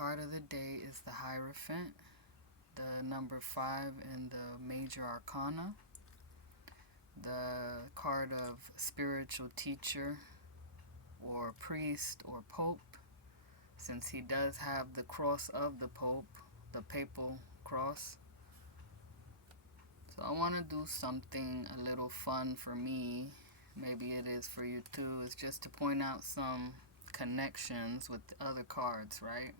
card of the day is the Hierophant, the number 5 in the Major Arcana, the card of spiritual teacher or priest or pope, since he does have the cross of the Pope, the papal cross. So I want to do something a little fun for me. Maybe it is for you too. It's just to point out some connections with the other cards, right?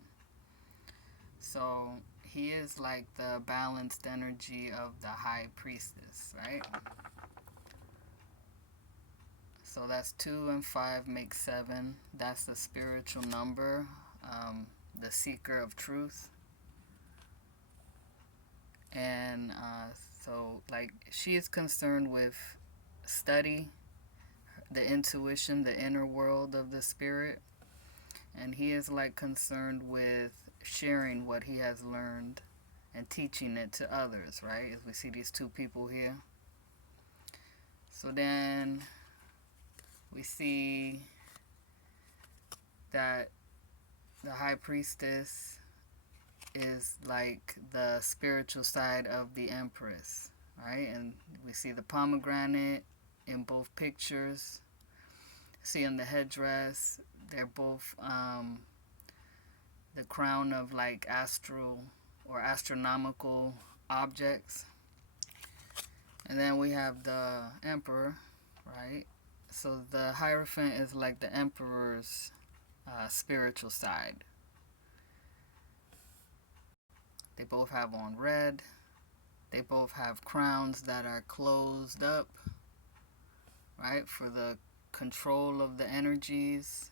So he is like the balanced energy of the High Priestess, right? So that's 2 and 5 make 7. That's the spiritual number, the seeker of truth. And so like she is concerned with study, the intuition, the inner world of the spirit. And he is like concerned with sharing what he has learned and teaching it to others, right? As we see these two people here. So then we see that the High Priestess is like the spiritual side of the Empress, right? And we see the pomegranate in both pictures. See in the headdress, they're both the crown of like astral or astronomical objects. And then we have the Emperor, right? So the Hierophant is like the Emperor's spiritual side. They both have on red. They both have crowns that are closed up, right, for the control of the energies.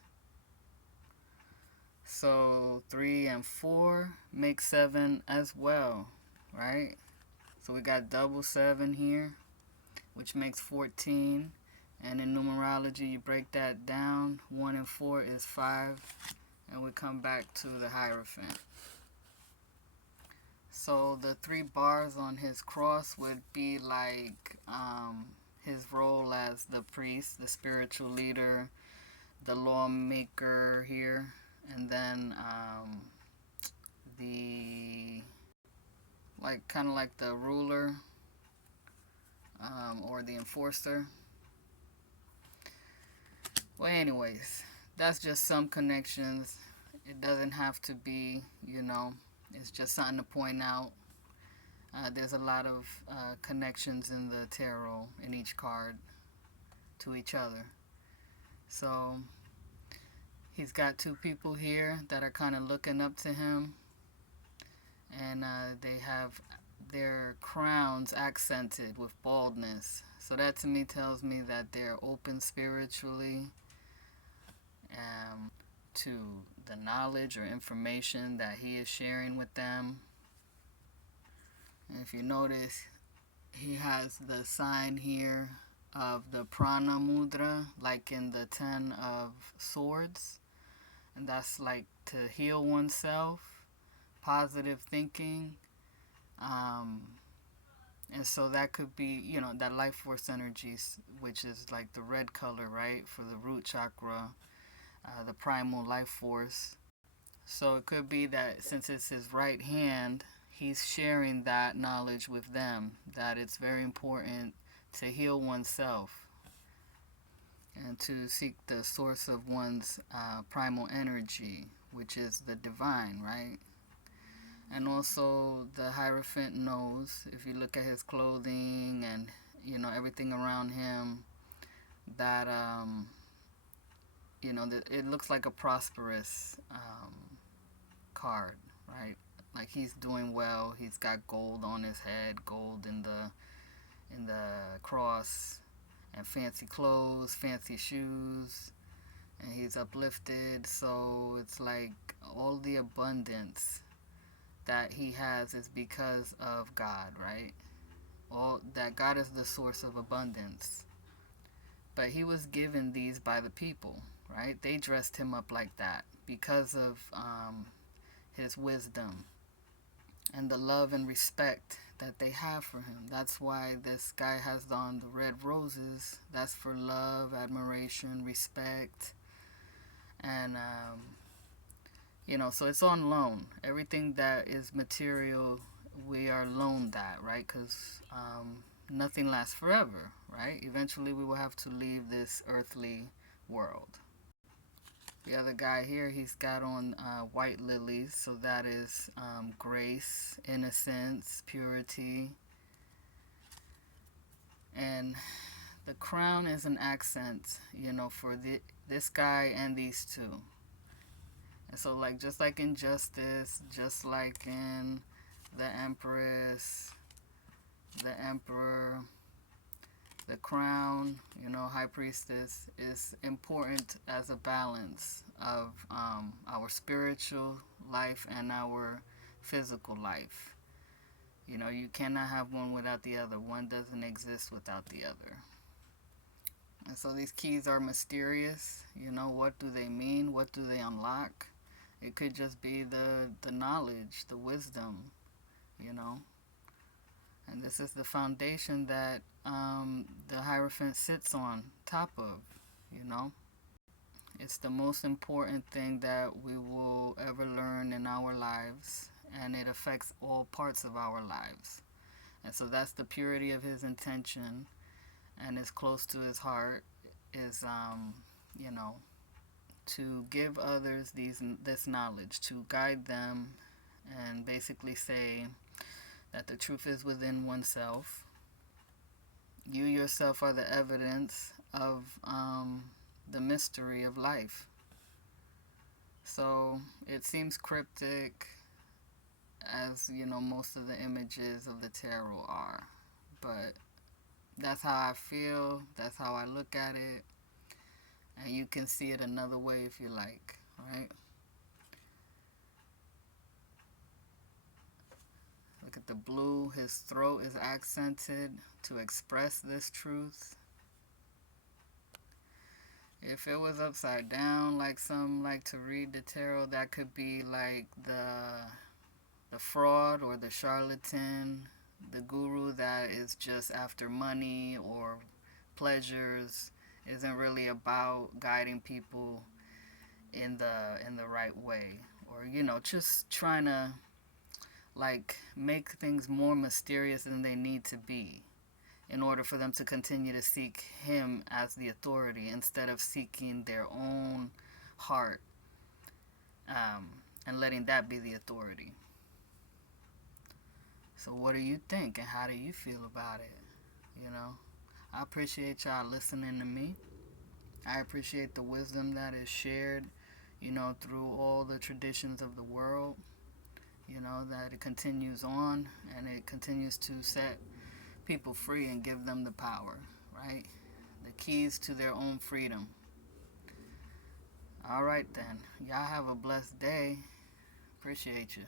So 3 and 4 make 7 as well, right? So we got double 7 here, which makes 14. And in numerology, you break that down. 1 and 4 is 5. And we come back to the Hierophant. So the 3 bars on his cross would be like his role as the priest, the spiritual leader, the lawmaker here, and then the kind of like the ruler or the enforcer. Well, anyways, that's just some connections. It doesn't have to be, it's just something to point out. There's a lot of connections in the tarot, in each card, to each other. So he's got 2 people here that are kind of looking up to him. And they have their crowns accented with baldness. So that to me tells me that they're open spiritually to the knowledge or information that he is sharing with them. And if you notice, he has the sign here of the prana mudra, like in the 10 of swords. And that's like to heal oneself, positive thinking. And so that could be, that life force energies, which is like the red color, right, for the root chakra, the primal life force. So it could be that since it's his right hand, he's sharing that knowledge with them, that it's very important to heal oneself and to seek the source of one's primal energy, which is the divine, right? And also the Hierophant knows, if you look at his clothing and, everything around him, that, it looks like a prosperous card, right? Like he's doing well. He's got gold on his head, gold in the cross, and fancy clothes, fancy shoes, and he's uplifted. So it's like all the abundance that he has is because of God, right? All that God is the source of abundance. But he was given these by the people, right? They dressed him up like that because of his wisdom and the love and respect that they have for him. That's why this guy has on the red roses. That's for love, admiration, respect, and So it's on loan. Everything that is material, we are loaned that, right? Because nothing lasts forever, right? Eventually, we will have to leave this earthly world. The other guy here, he's got on white lilies, so that is grace, innocence, purity. And the crown is an accent, for this guy and these two. And so, like, just like in justice, just like in the empress, the emperor, the crown, high priestess is important as a balance of our spiritual life and our physical life. You cannot have one without the other. One doesn't exist without the other. And so these keys are mysterious. What do they mean? What do they unlock? It could just be the knowledge, the wisdom, you know. And this is the foundation that the hierophant sits on top of, you know. It's the most important thing that we will ever learn in our lives, and it affects all parts of our lives. And so that's the purity of his intention, and it's close to his heart, is, to give others this knowledge, to guide them, and basically say that the truth is within oneself. You yourself are the evidence of the mystery of life. So it seems cryptic, as most of the images of the tarot are, but that's how I feel, that's how I look at it, and you can see it another way if you like, right? Look at the blue. His throat is accented to express this truth. If it was upside down, like some like to read the tarot, that could be like the fraud or the charlatan, the guru that is just after money or pleasures, isn't really about guiding people in the right way, or just trying to like make things more mysterious than they need to be in order for them to continue to seek him as the authority instead of seeking their own heart, and letting that be the authority. So what do you think, and how do you feel about it? I appreciate y'all listening to me. I appreciate the wisdom that is shared, through all the traditions of the world, that it continues on and it continues to set people free and give them the power, right? The keys to their own freedom. All right, then. Y'all have a blessed day. Appreciate you.